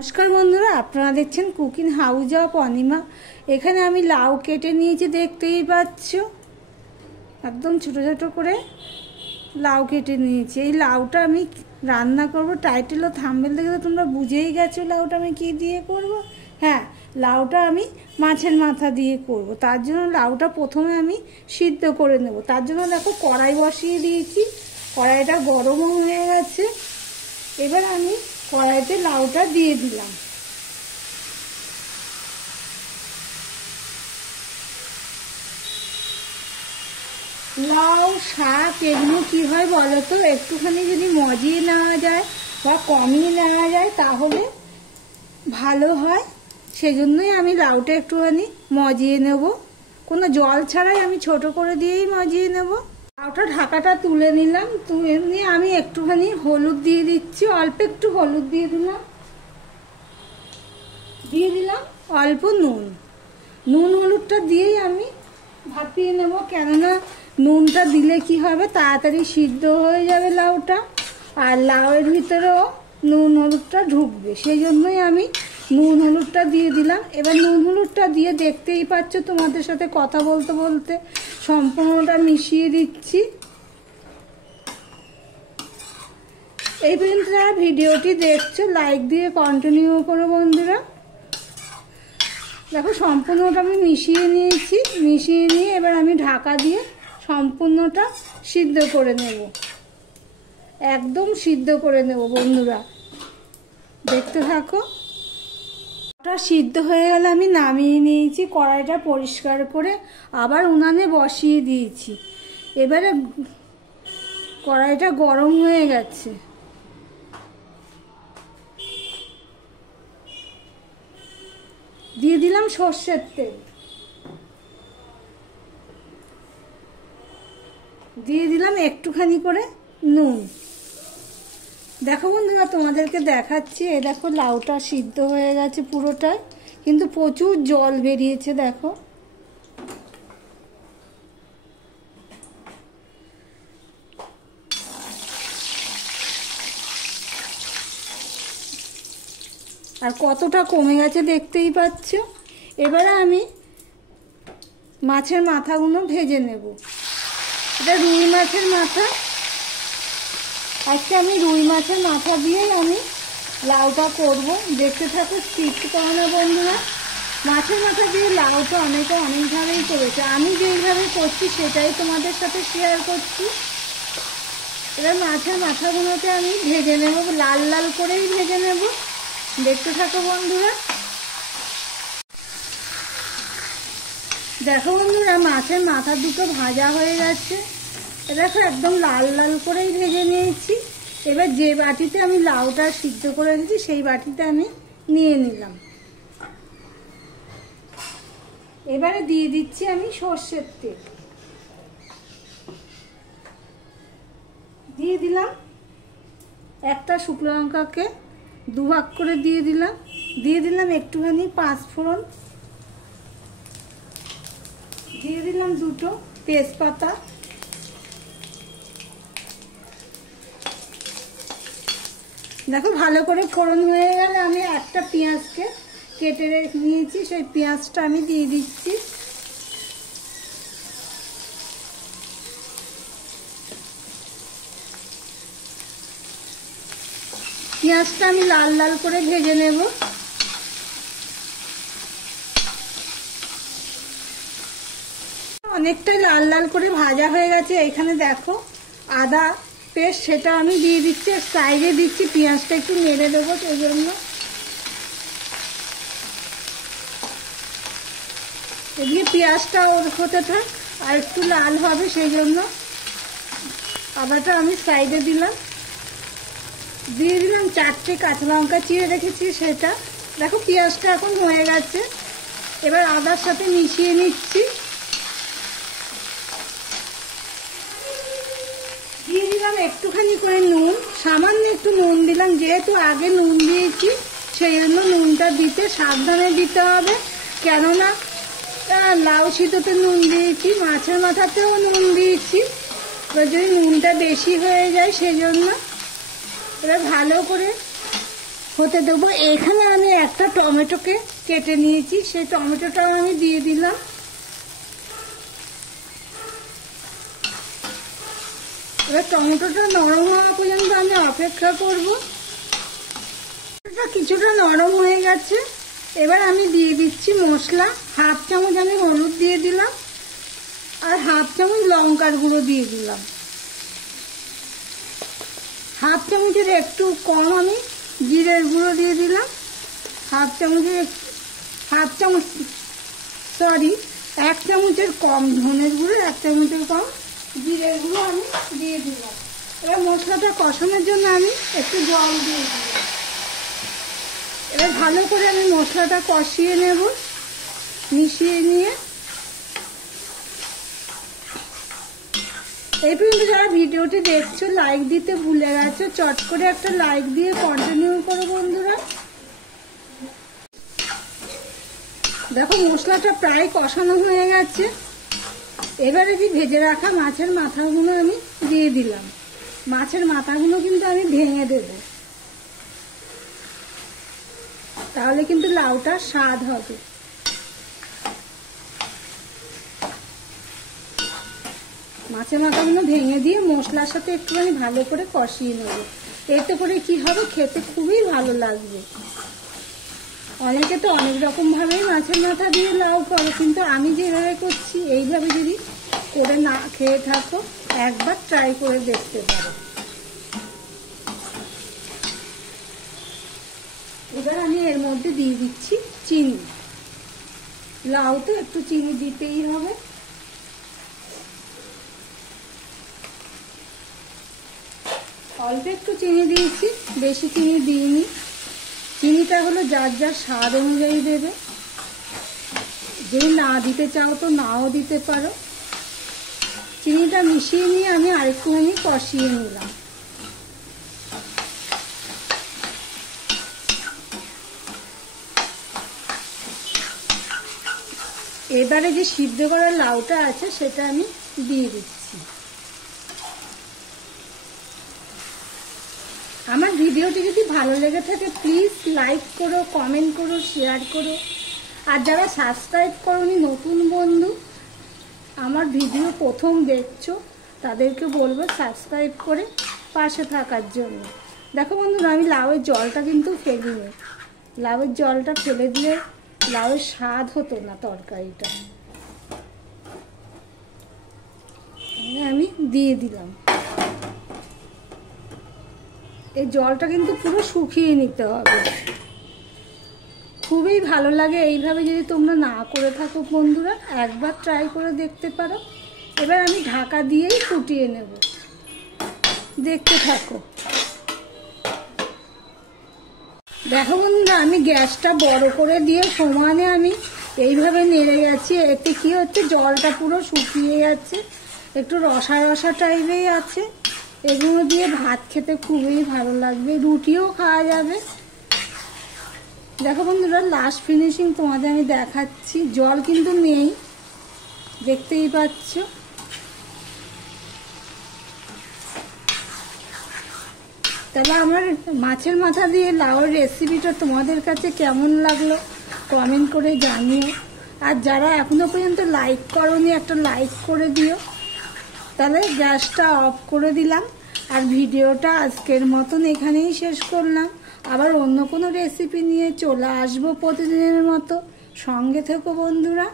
নমস্কার বন্ধুরা, আপনারা দেখছেন কুকিং হাউস অফ অনিমা। এখানে আমি লাউ কেটে নিয়েছি, দেখতেই পাচ্ছ। একদম ছোট ছোট করে লাউ কেটে নিয়েছি। এই লাউটা আমি রান্না করব। টাইটেল ও থাম্বনেল দেখে তো তোমরা বুঝেই গেছো লাউটা আমি কী দিয়ে করব। হ্যাঁ, লাউটা আমি মাছের মাথা দিয়ে করব। তার জন্য লাউটা প্রথমে আমি সিদ্ধ করে নেব। তার জন্য দেখো কড়াই বসিয়ে দিয়েছি, কড়াইটা গরমও হয়ে গেছে। এবার আমি কড়াইতে লাউটা দিয়ে দিলাম। লাউ শাক এগুলো কী হয় বলো তো, একটুখানি যদি মজিয়ে নেওয়া যায় বা কমিয়ে নেওয়া যায় তাহলে ভালো হয়। সেজন্যই আমি লাউটা একটুখানি মজিয়ে নেব। কোনো জল ছাড়াই আমি ছোট করে দিয়েই মজিয়ে নেব। লাউটা ঢাকাটা তুলে নিলাম, তুলে নিয়ে আমি একটুখানি হলুদ দিয়ে দিচ্ছি। অল্প একটু হলুদ দিয়ে দিলাম অল্প নুন হলুদটা দিয়েই আমি ভাপিয়ে নেব। কেননা নুনটা দিলে কি হবে, তাড়াতাড়ি সিদ্ধ হয়ে যাবে লাউটা, আর লাউয়ের ভিতরেও নুন হলুদটা ঢুকবে। সেই জন্যই আমি নুন হলুদটা দিয়ে দিলাম। এবার নুন হলুদটা দিয়ে দেখতেই পাচ্ছ, তোমাদের সাথে কথা বলতে বলতে সম্পূর্ণটা মিশিয়ে দিচ্ছি। এই পর্যন্ত যারা ভিডিওটি দেখছো লাইক দিয়ে কন্টিনিউ করো বন্ধুরা। দেখো সম্পূর্ণটা আমি মিশিয়ে নিয়েছি। মিশিয়ে নিয়ে এবার আমি ঢাকা দিয়ে সম্পূর্ণটা সিদ্ধ করে নেব। একদম সিদ্ধ করে নেব বন্ধুরা, দেখতে থাকো। ওটা সিদ্ধ হয়ে গেলে আমি নামিয়ে নিয়েছি। কড়াইটা পরিষ্কার করে আবার উনানে বসিয়ে দিয়েছি। এবারে কড়াইটা গরম হয়ে গেছে। দিয়ে দিলাম সর্ষের তেল, দিয়ে দিলাম একটুখানি করে নুন। দেখো বন্ধুরা, তোমাদেরকে দেখাচ্ছি। এই দেখো লাউটা সিদ্ধ হয়ে গেছে পুরোটাই, কিন্তু প্রচুর জল বেরিয়েছে। দেখো আর কতটা কমে গেছে দেখতেই পাচ্ছ। এবারে আমি মাছের মাথাগুলো ভেজে নেব। এটা রুই মাছের মাথা। আজকে আমি রুই মাছের মাথা দিয়েই আমি লাউটা করব। দেখতে থাকো, স্কিপ করো না বন্ধুরা। মাছের মাথা দিয়ে লাউটা অনেকে অনেকভাবেই করেছে, আমি যেইভাবে করছি সেটাই তোমাদের সাথে শেয়ার করছি। এবার মাছের মাথাগুলোকে আমি ভেজে নেব, লাল লাল করেই ভেজে নেব। দেখতে থাকো বন্ধুরা। দেখো বন্ধুরা, মাছের মাথা দুটো ভাজা হয়ে গেছে। দেখো একদম লাল লাল করেই ভেজে নিয়েছি। এবার যে বাটিতে আমি লাউটা সিদ্ধ করে দিয়েছি সেই বাটিতে আমি নিয়ে নিলাম। এবারে দিয়ে দিচ্ছি আমি সর্ষের তেল, দিয়ে দিলাম একটা শুকনো লঙ্কাকে দুভাগ করে দিয়ে দিলাম একটুখানি পাঁচফোড়ন, দিয়ে দিলাম দুটো তেজপাতা, দেখো ভালো করে ফোড়ন হয়ে গেলে আমি একটা পেঁয়াজকে কেটে নিয়েছি, সেই পেঁয়াজটা আমি দিয়ে দিচ্ছি। পেঁয়াজটা আমি লাল লাল করে ভেজে নেব। অনেকটা লাল লাল করে ভাজা হয়ে গেছে। এখানে দেখো আদা পেস্ট, সেটা আমি দিয়ে দিচ্ছি, সাইডে দিচ্ছি। পেঁয়াজটা একটু নেড়ে দেবো, সেই জন্য এদিকে পেঁয়াজটা হতে থাক, আর একটু লাল হবে, সেই জন্য আদাটা আমি সাইডে দিলাম। দিয়ে দিলাম চারটে কাঁচা লঙ্কা চিড়ে রেখেছি, সেটা। দেখো পেঁয়াজটা এখন হয়ে গেছে। এবার আদার সাথে মিশিয়ে নিচ্ছি। দিয়ে দিলাম একটুখানি করে নুন, সামান্য একটু নুন দিলাম। যেহেতু আগে নুন দিয়েছি সেই জন্য নুনটা দিতে সাবধানে দিতে হবে। কেননা লাউ সিদ্ধতে নুন দিয়েছি, মাছের মাথাতেও নুন দিয়েছি। এবার যদি নুনটা বেশি হয়ে যায় সেই জন্য। এবার ভালো করে হতে দেবো। এখানে আমি একটা টমেটোকে কেটে নিয়েছি, সেই টমেটোটাও আমি দিয়ে দিলাম। এবার টমেটোটা নরম হওয়া পর্যন্ত আমি অপেক্ষা করব। কিছুটা নরম হয়ে গেছে, এবার আমি দিয়ে দিচ্ছি মশলা। হাফ চামচ আমি হলুদ দিয়ে দিলাম, আর হাফ চামচ লঙ্কার গুঁড়ো দিয়ে দিলাম। হাফ চামচের একটু কম আমি জিরের গুঁড়ো দিয়ে দিলাম। এক চামচের কম ধনের গুঁড়ো, 1 চামচের কম জিরের গুঁড়ো আমি দিয়ে দিলাম। এবার মশলাটা কষানোর জন্য আমি একটু জল দিয়ে দিলাম। এবার ভালো করে আমি মশলাটা কষিয়ে নেব, মিশিয়ে নিয়ে। এই পর্যন্ত যারা ভিডিওটি দেখছো লাইক দিতে ভুলে গেছো, চট করে একটা লাইক দিয়ে কন্টিনিউ করো বন্ধুরা। দেখো মশলাটা প্রায় কষানো হয়ে গেছে। এবারে যে ভেজে রাখা মাছের মাথাগুলো আমি দিয়ে দিলাম। মাছের মাথাগুলো কিন্তু আমি ভেঙে দেব, তাহলে কিন্তু লাউটার স্বাদ হবে। মাছের মাথাগুলো ভেঙে দিয়ে মশলার সাথে একটুখানি ভালো করে কষিয়ে নেব। এতে করে কি হবে, খেতে খুবই ভালো লাগবে। অনেকে তো অনেক রকম ভাবেই মাছের মাথা দিয়ে লাউ করে, কিন্তু আমি যেভাবে করছি এইভাবে যদি করে না খেয়ে থাকো, একবার ট্রাই করে দেখতে পারো। এবার আমি এর মধ্যে দিয়ে দিচ্ছি চিনি। লাউ তো একটু চিনি দিতেই হবে। অল্প একটু চিনি দিয়েছি, বেশি চিনি দিইনি। চিনিটা হলো যার যার স্বাদ অনুযায়ী দেবে। যদি না দিতে চাও তো নাও দিতে পারো। চিনিটা মিশিয়ে নিয়ে আমি আরেকটুখানি কষিয়ে নিলাম। এবারে যে সিদ্ধ করা লাউটা আছে সেটা আমি দিয়ে দিচ্ছি। আমার ভিডিওটি যদি ভালো লেগে থাকে প্লিজ লাইক করো, কমেন্ট করো, শেয়ার করো। আর যারা সাবস্ক্রাইব করোনি নতুন বন্ধু, আমার ভিডিও প্রথম দেখছো, তাদেরকে বলবো সাবস্ক্রাইব করে পাশে থাকার জন্য। দেখো বন্ধুরা, আমি লাউয়ের জলটা কিন্তু ফেলিনি। লাউয়ের জলটা ফেলে দিলে লাউয়ের স্বাদ হতো না তরকারিটা। আমি দিয়ে দিলাম। এই জলটা কিন্তু পুরো শুকিয়ে নিতে হবে। খুবই ভালো লাগে এইভাবে যদি তোমরা না করে থাকো বন্ধুরা, একবার ট্রাই করে দেখতে পারো। এবার আমি ঢাকা দিয়েই ফুটিয়ে নেব, দেখতে থাকো। দেখো বন্ধুরা, আমি গ্যাসটা বড় করে দিয়ে সমানে আমি এইভাবে নেড়ে গেছি। এতে কি হচ্ছে, জলটা পুরো শুকিয়ে যাচ্ছে, একটু রসা রসা টাইপের আছে। এগুলো দিয়ে ভাত খেতে খুবই ভালো লাগবে, রুটিও খাওয়া যাবে। দেখো বন্ধুরা, লাস্ট ফিনিশিং তোমাদের আমি দেখাচ্ছি। জল কিন্তু নেই, দেখতেই পাচ্ছ। তাহলে আমার মাছের মাথা দিয়ে লাউয়ের রেসিপিটা তোমাদের কাছে কেমন লাগলো কমেন্ট করে জানিও। আর যারা এখনো পর্যন্ত লাইক করোনি, একটা লাইক করে দিও। তাহলে গ্যাসটা অফ করে দিলাম, আর ভিডিওটা আজকের মতন এখানেই শেষ করলাম। আবার অন্য কোনো রেসিপি নিয়ে চলে আসবো প্রতিদিনের মতো। সঙ্গে থেকো বন্ধুরা।